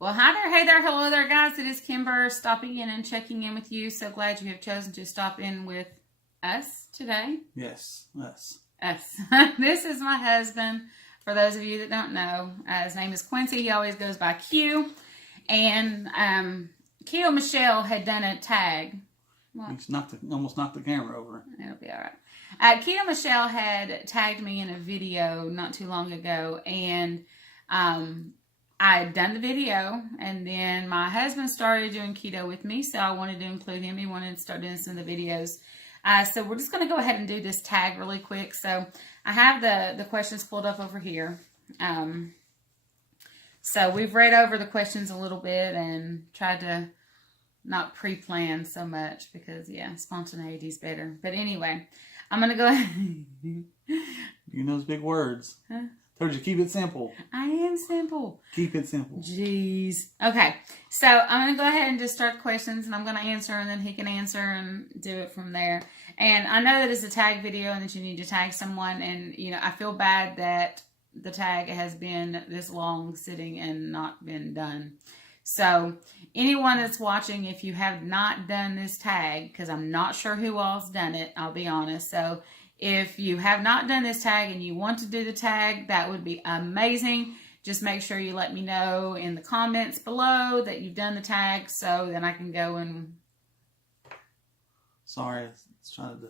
Well, hi there, hey there, hello there, guys. It is Kimber stopping in and checking in with you. So glad you have chosen to stop in with us today. Yes, us. Us. This is my husband. For those of you that don't know, his name is Quincy. He always goes by Q. And Keto Michelle had done a tag. What? He's almost knocked the camera over. It'll be all right. Keto Michelle had tagged me in a video not too long ago, and I had done the video, and then my husband started doing keto with me, so I wanted to include him. He wanted to start doing some of the videos. So we're just going to go ahead and do this tag really quick. So I have the questions pulled up over here. So we've read over the questions a little bit and tried to not pre-plan so much because, yeah, spontaneity is better. But anyway, I'm going to go ahead. You know those big words. Huh? Told you, keep it simple. I am simple. Keep it simple. Jeez. Okay. So I'm going to go ahead and just start the questions, and I'm going to answer, and then he can answer and do it from there. And I know that it's a tag video and that you need to tag someone. And, you know, I feel bad that the tag has been this long sitting and not been done. So anyone that's watching, if you have not done this tag, because I'm not sure who all's done it, I'll be honest. So if you have not done this tag and you want to do the tag, that would be amazing. Just make sure you let me know in the comments below that you've done the tag so then I can go and... Sorry, I was trying to...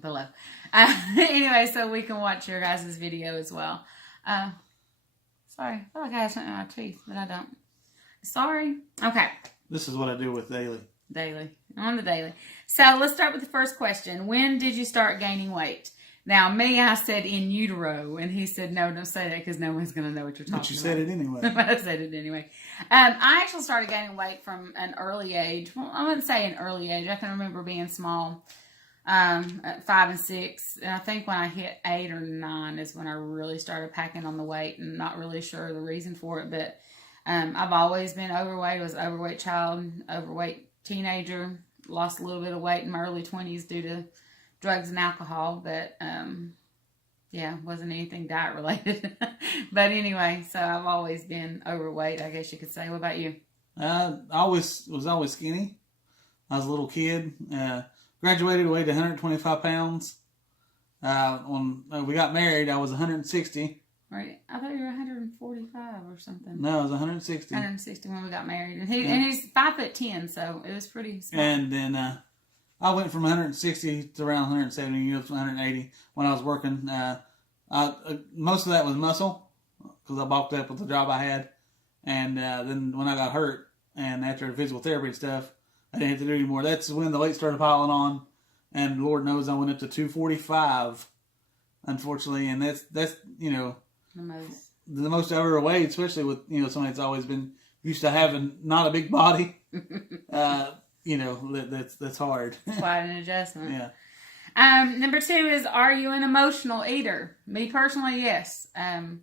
Below. Anyway, so we can watch your guys' video as well. Sorry, I feel like I have something in my teeth, but I don't. Sorry. Okay. This is what I do with daily. On the daily. So let's start with the first question. When did you start gaining weight? Now, me, I said in utero, and he said, no, don't say that because no one's going to know what you're talking about. But you said it anyway. I said it anyway. I actually started gaining weight from an early age. Well, I wouldn't say an early age. I can remember being small at 5 and 6. And I think when I hit 8 or 9 is when I really started packing on the weight, and not really sure the reason for it. But I've always been overweight. I was an overweight child, overweight teenager. Lost a little bit of weight in my early 20s due to drugs and alcohol, but yeah, wasn't anything diet related. But anyway, so I've always been overweight, I guess you could say. What about you? I was always skinny. I was a little kid. Graduated, weighed 125 pounds. When we got married, I was 160. Right, I thought you were 145 or something. No, I was 160. 160 when we got married, and he's 5'10", so it was pretty small. And then I went from 160 to around 170, you know, 180 when I was working. Most of that was muscle because I bulked up with the job I had, and then when I got hurt and after the physical therapy and stuff, I didn't have to do anymore. That's when the weight started piling on, and Lord knows I went up to 245, unfortunately, and that's you know. The most overweight, especially with, you know, somebody that's always been used to having not a big body. You know, that's hard. Quite an adjustment. Yeah. Number 2 is, are you an emotional eater? Me personally, yes. I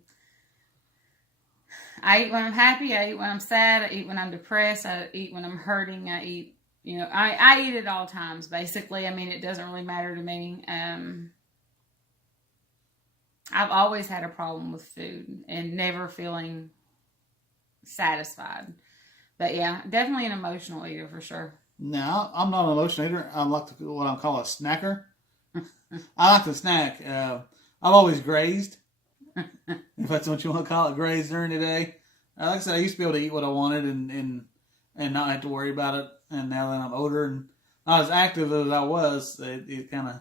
eat when I'm happy. I eat when I'm sad. I eat when I'm depressed. I eat when I'm hurting. I eat, you know, I eat at all times, basically. I mean, it doesn't really matter to me. I've always had a problem with food and never feeling satisfied. But yeah, definitely an emotional eater for sure. No, I'm not an emotional eater. I'm like what I call a snacker. I like to snack. I've always grazed, if that's what you want to call it, grazed during the day. Like I said, I used to be able to eat what I wanted and not have to worry about it. And now that I'm older and not as active as I was, it kind of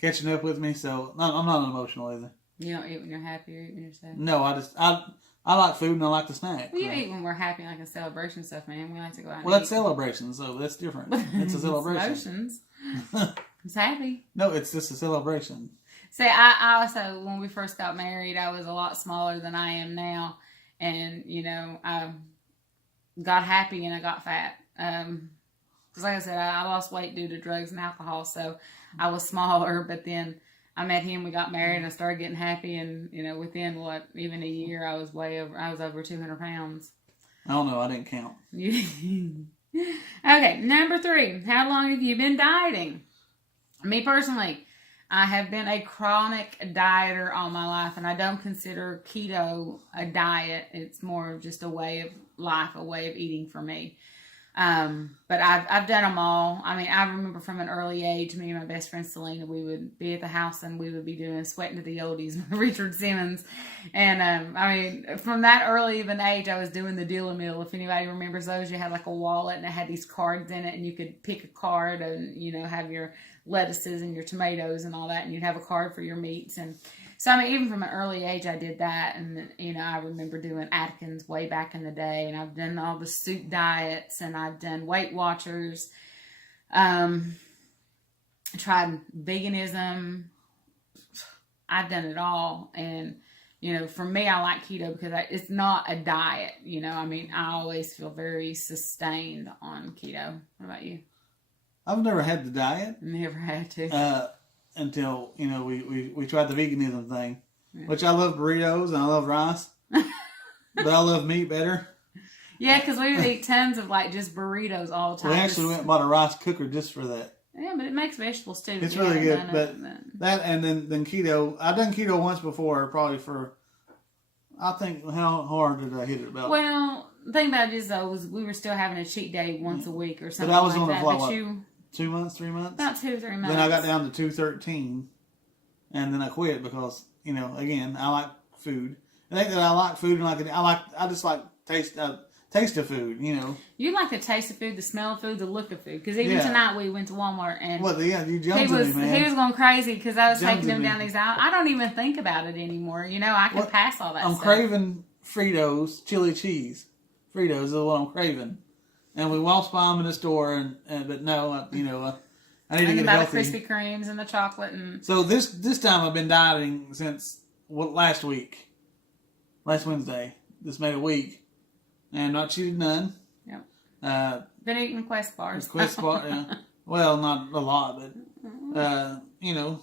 catching up with me. So I'm not an emotional either. You don't eat when you're happy or eat when you're sad? No, I like food and I like to snack. Well, you eat when we're happy, like a celebration stuff, man. We like to go out and Well, that's eat. celebration, so that's different. It's a celebration. Emotions. I'm happy. No, it's just a celebration. See, I also, when we first got married, I was a lot smaller than I am now. And, you know, I got happy and I got fat. Because like I said, I lost weight due to drugs and alcohol, so I was smaller, but then I met him, we got married, and I started getting happy, and, you know, within, even a year, I was over 200 pounds. I don't know, I didn't count. Okay, number 3, how long have you been dieting? Me personally, I have been a chronic dieter all my life, and I don't consider keto a diet. It's more of just a way of life, a way of eating for me. But I've done them all. I mean, I remember from an early age, me and my best friend Selena, we would be at the house and we would be doing Sweating to the Oldies with Richard Simmons. And, I mean, from that early of an age, I was doing the Deal a Meal. If anybody remembers those, you had like a wallet and it had these cards in it, and you could pick a card and, you know, have your lettuces and your tomatoes and all that, and you'd have a card for your meats. And so, I mean, even from an early age, I did that. And, you know, I remember doing Atkins way back in the day. And I've done all the soup diets. And I've done Weight Watchers. Tried veganism. I've done it all. And, you know, for me, I like keto because it's not a diet. You know, I mean, I always feel very sustained on keto. What about you? I've never had the diet. Never had to. Until, you know, we tried the veganism thing, which I love burritos and I love rice, but I love meat better. Yeah, because we would eat tons of like just burritos all the time. We actually went and bought a rice cooker just for that. Yeah, but it makes vegetables too. It's really good, but that and then keto. I've done keto once before, probably for, I think, how hard did I hit it about? Well, the thing about it is though, was we were still having a cheat day once a week or something. But I was like on that. it for But what, 2 months, 3 months? About 2 or 3 months. Then I got down to 213, and then I quit because, you know, again, I like food. I think that I like food, and I just like taste of food, you know. You like the taste of food, the smell of food, the look of food. Because even tonight we went to Walmart and you jumped me, man. He was going crazy because I was taking him me. down these aisles. I don't even think about it anymore. You know, I can pass all that I'm stuff. craving Fritos, chili cheese. Fritos is what I'm craving. And we walked by them in the store, but no, I need to get healthy. The Krispy Kremes and the chocolate and. So this time I've been dieting since last week, last Wednesday. This made a week, and not cheated none. Yep. Been eating Quest bars. Quest bar, yeah. Well, not a lot, but you know,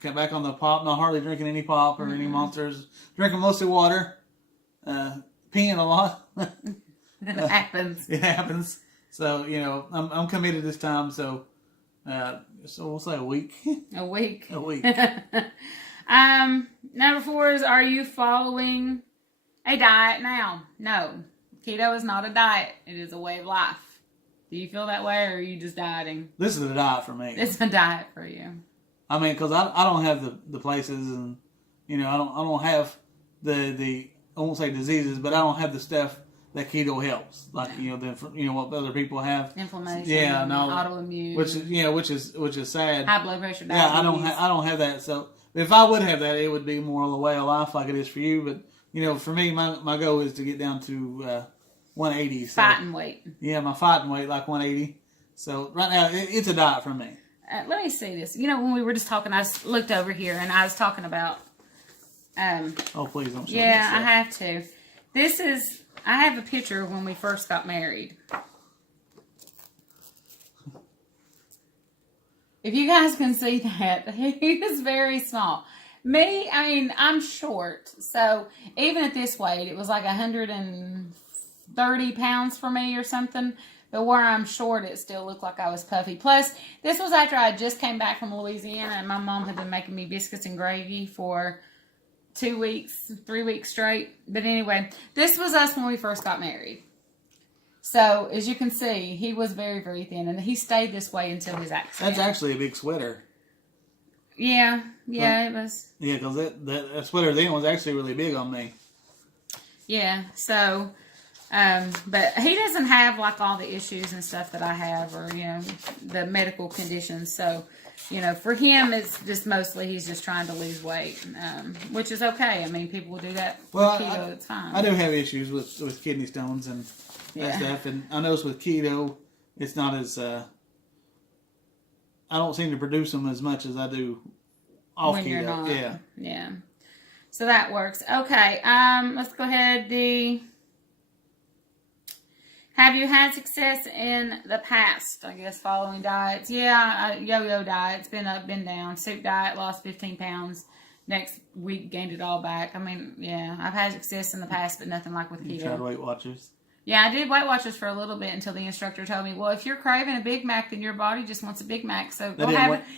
got back on the pop. Not hardly drinking any pop or any Monsters. Drinking mostly water. Peeing a lot. It happens. It happens. So, you know, I'm committed this time. So we'll say a week. A week. A week. Number 4 is, are you following a diet now? No. Keto is not a diet. It is a way of life. Do you feel that way, or are you just dieting? This is a diet for me. It's a diet for you. I mean, because I don't have the places, and, you know, I don't have the I won't say diseases, but I don't have the stuff that keto helps, like what other people have, inflammation, autoimmune, which is sad. High blood pressure, diabetes. Yeah, I don't have that. So if I would have that, it would be more of the way of life, like it is for you. But you know, for me, my goal is to get down to 180. So, fighting weight. Yeah, my fighting weight like 180. So right now, it's a diet for me. Let me see this. You know, when we were just talking, I just looked over here and I was talking about. Oh, please don't show me Yeah, this I have to. This is. I have a picture of when we first got married. If you guys can see that, he is very small. Me, I mean, I'm short. So even at this weight, it was like 130 pounds for me or something. But where I'm short, it still looked like I was puffy. Plus, this was after I just came back from Louisiana, and my mom had been making me biscuits and gravy for 2 weeks, 3 weeks straight. But anyway, this was us when we first got married. So, as you can see, he was very, very thin. And he stayed this way until his accident. That's actually a big sweater. Yeah, it was. Yeah, because that sweater then was actually really big on me. Yeah, so, but he doesn't have like all the issues and stuff that I have, or, you know, the medical conditions. So, you know, for him, it's just mostly he's just trying to lose weight, which is okay. I mean, people will do that with keto. It's fine. I do have issues with kidney stones and that stuff. And I notice with keto, it's not as... I don't seem to produce them as much as I do off when keto. You're not. Yeah. Yeah. So that works. Okay. Let's go ahead. Have you had success in the past? I guess following diets. Yeah, yo-yo diet. It's been up, been down. Soup diet, lost 15 pounds. Next week, gained it all back. I mean, yeah, I've had success in the past, but nothing like with keto. You tried Weight Watchers? Yeah, I did Weight Watchers for a little bit until the instructor told me, well, if you're craving a Big Mac, then your body just wants a Big Mac. So They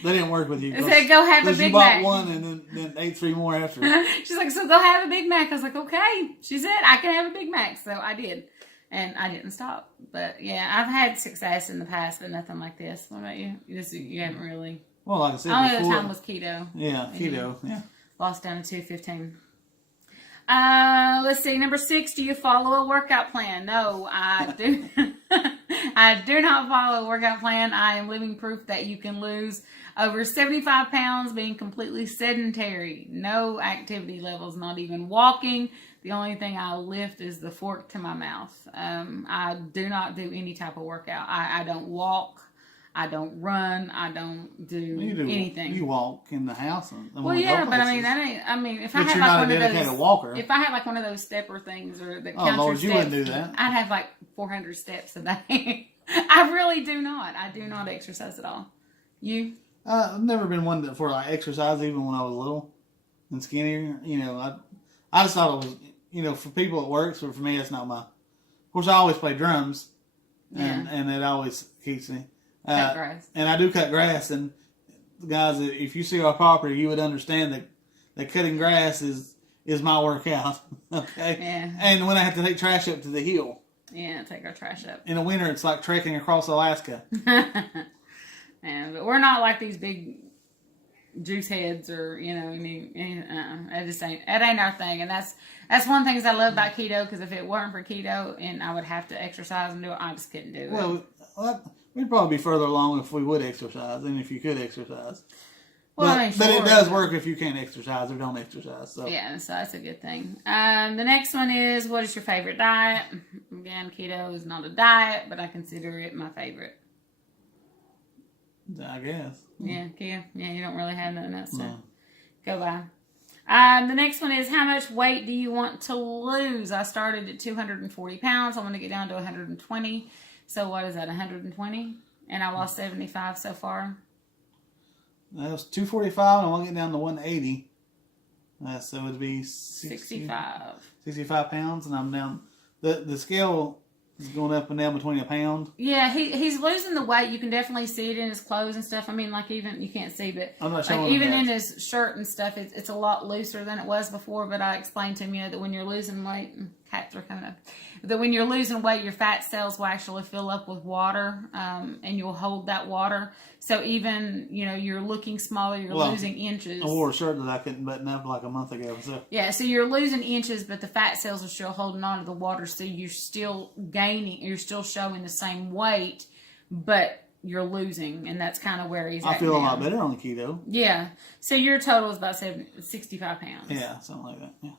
didn't work with you. Said, go have a Big you bought Mac. one and then ate 3 more after. She's like, so go have a Big Mac. I was like, okay. She said, I can have a Big Mac. So I did. And I didn't stop. But yeah, I've had success in the past, but nothing like this. What about you? You haven't really. Well, like I said only before. the time was keto. Yeah, keto. Yeah. Lost down to 215. Let's see. Number 6, do you follow a workout plan? No, I do. I do not follow a workout plan. I am living proof that you can lose over 75 pounds being completely sedentary. No activity levels, not even walking. The only thing I lift is the fork to my mouth. I do not do any type of workout. I don't walk. I don't run. I don't do anything. You walk in the house. Well, yeah, but I mean that ain't. I mean, if I had like one of those, walker. if I had like one of those stepper things or that counts your Lord, steps, you wouldn't do that. I'd have like 400 steps a day. I really do not. I do not exercise at all. You? I've never been one for like exercise, even when I was little and skinnier. You know, I just thought it was, you know, for people it works, but for me it's not my. Of course, I always play drums, and it always keeps me. Cut grass. And I do cut grass, and guys, if you see our property, you would understand that cutting grass is my workout. Okay. Yeah. And when I have to take trash up to the hill. Yeah, take our trash up. In the winter, it's like trekking across Alaska. Man, but we're not like these big juice heads or, you know, it just ain't our thing. And that's one thing I love about keto, because if it weren't for keto and I would have to exercise and do it, I just couldn't do it. Well, we'd probably be further along if we would exercise than if you could exercise. Well, but it does work if you can't exercise or don't exercise. So. Yeah, so that's a good thing. The next one is, what is your favorite diet? Again, keto is not a diet, but I consider it my favorite. I guess. Yeah, you don't really have nothing else to go by. The next one is, how much weight do you want to lose? I started at 240 pounds. I want to get down to 120. So what is that, 120? And I lost 75 so far. That was 245, and I want to get down to 180. So it would be 65 pounds, and I'm down. The scale is going up and down between a pound. Yeah, he's losing the weight. You can definitely see it in his clothes and stuff. I mean, like, even, you can't see, but I'm not like, even in his shirt and stuff, it's a lot looser than it was before. But I explained to him, that when you're losing weight, cats are coming up, that when you're losing weight, your fat cells will actually fill up with water, and you'll hold that water. So even, you're looking smaller, you're losing inches. I wore a shirt that I couldn't button up like a month ago. So. Yeah, so you're losing inches, but the fat cells are still holding on to the water, so you're still gaining, you're still showing the same weight, but you're losing, and that's kind of where he's at. I feel now. a lot better on the keto. Yeah, so your total is about 65 pounds. Yeah, something like that, yeah.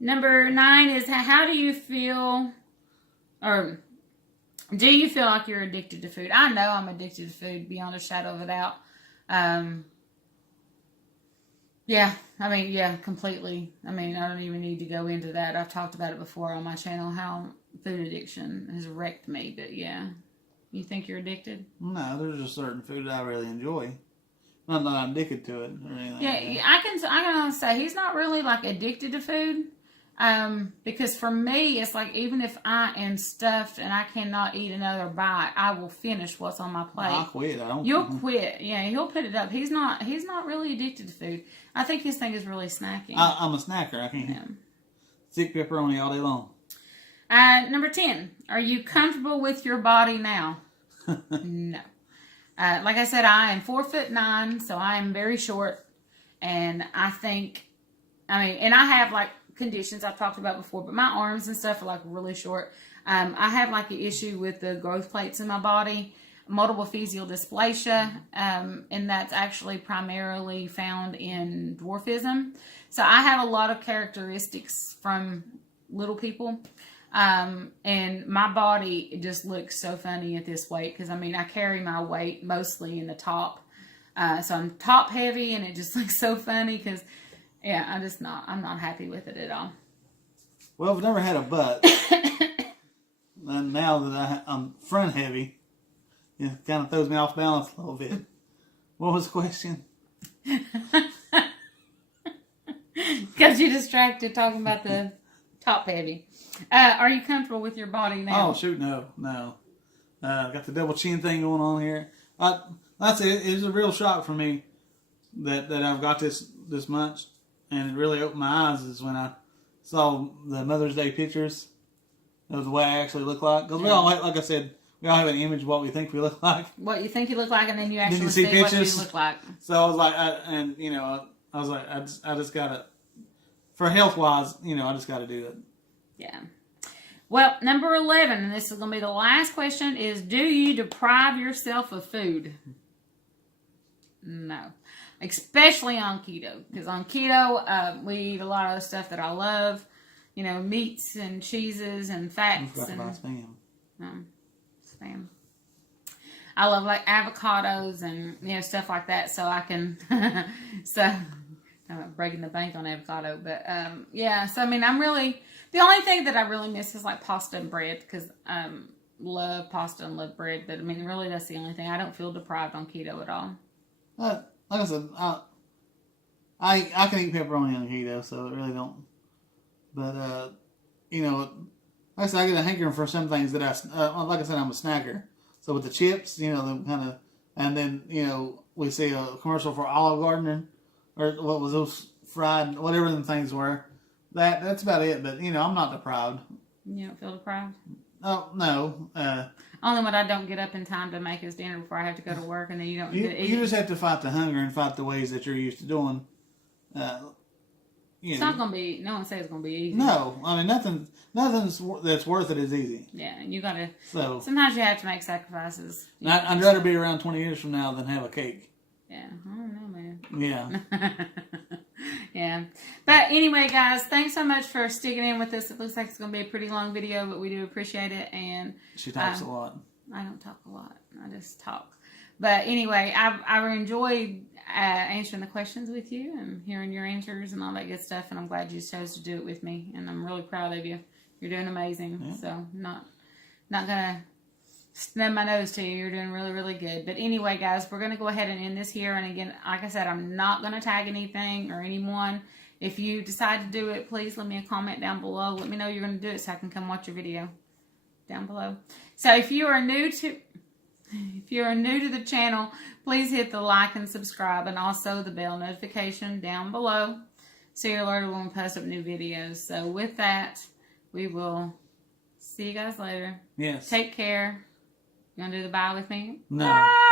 Number 9 is, how do you feel, or do you feel like you're addicted to food? I know I'm addicted to food beyond a shadow of a doubt. Completely. I mean, I don't even need to go into that. I've talked about it before on my channel, how food addiction has wrecked me. But yeah, you think you're addicted? No, there's just certain food that I really enjoy. Not that I'm addicted to it or anything. Yeah, like I can say he's not really like addicted to food. Because for me, it's like, even if I am stuffed and I cannot eat another bite, I will finish what's on my plate. I'll quit. You'll quit. Yeah, he'll put it up. He's not really addicted to food. I think his thing is really snacking. I'm a snacker. I can't stick pepperoni all day long. Number 10, are you comfortable with your body now? No. Like I said, I am 4'9", so I am very short, and I have like conditions I've talked about before, but my arms and stuff are like really short. I have like an issue with the growth plates in my body, multiple physial dysplasia, and that's actually primarily found in dwarfism. So I have a lot of characteristics from little people, and my body just looks so funny at this weight, because I carry my weight mostly in the top, so I'm top heavy, and it just looks so funny because I'm not happy with it at all. Well, I've never had a butt. And now that I'm front heavy, it kind of throws me off balance a little bit. What was the question? Because you're distracted talking about the Top heavy. Are you comfortable with your body now? Oh shoot, no. Got the double chin thing going on here. That's it. It was a real shock for me that I've got this much, and it really opened my eyes is when I saw the Mother's Day pictures of the way I actually look like. Because we all, like I said, we all have an image of what we think we look like. What you think you look like, and then you actually see see what you pictures. look like. So I was like, I was like, I just gotta, for health wise, I just gotta do it. Yeah. Well, number 11, and this is going to be the last question, is do you deprive yourself of food? No. Especially on keto. Because on keto, we eat a lot of the stuff that I love. Meats and cheeses and fats. I forgot about spam. Spam. I love like avocados and, stuff like that. So I can, I'm not breaking the bank on avocado. But, so I mean, the only thing that I really miss is like pasta and bread because love pasta and love bread. But I mean, really, that's the only thing. I don't feel deprived on keto at all. Like I said, I can eat pepperoni on keto, so it really don't. But like I said, I get a hankering for some things that like I said, I'm a snacker. So with the chips, the kind of, and then we see a commercial for Olive Garden or what was those fried whatever the things were. That's about it, but I'm not deprived. You don't feel deprived? Oh no. Only when I don't get up in time to make his dinner before I have to go to work, and then you don't. You just have to fight the hunger and fight the ways that you're used to doing. It's not gonna be. No one says it's gonna be easy. No, I mean nothing that's worth it is easy. Yeah, and you gotta. So sometimes you have to make sacrifices. I'd rather be around 20 years from now than have a cake. Yeah, I don't know, man. Yeah. Yeah. But anyway, guys, thanks so much for sticking in with us. It looks like it's going to be a pretty long video, but we do appreciate it. And she talks a lot. I don't talk a lot. I just talk. But anyway, I enjoyed answering the questions with you and hearing your answers and all that good stuff. And I'm glad you chose to do it with me. And I'm really proud of you. You're doing amazing. Yeah. So not going to snub my nose to you. You're doing really, really good. But anyway, guys, we're going to go ahead and end this here. And again, like I said, I'm not going to tag anything or anyone. If you decide to do it, please leave me a comment down below. Let me know you're going to do it so I can come watch your video down below. So if you are new to the channel, please hit the like and subscribe and also the bell notification down below so you're alerted when we post up new videos. So with that, we will see you guys later. Yes. Take care. You want to do the bye with me? No. Bye.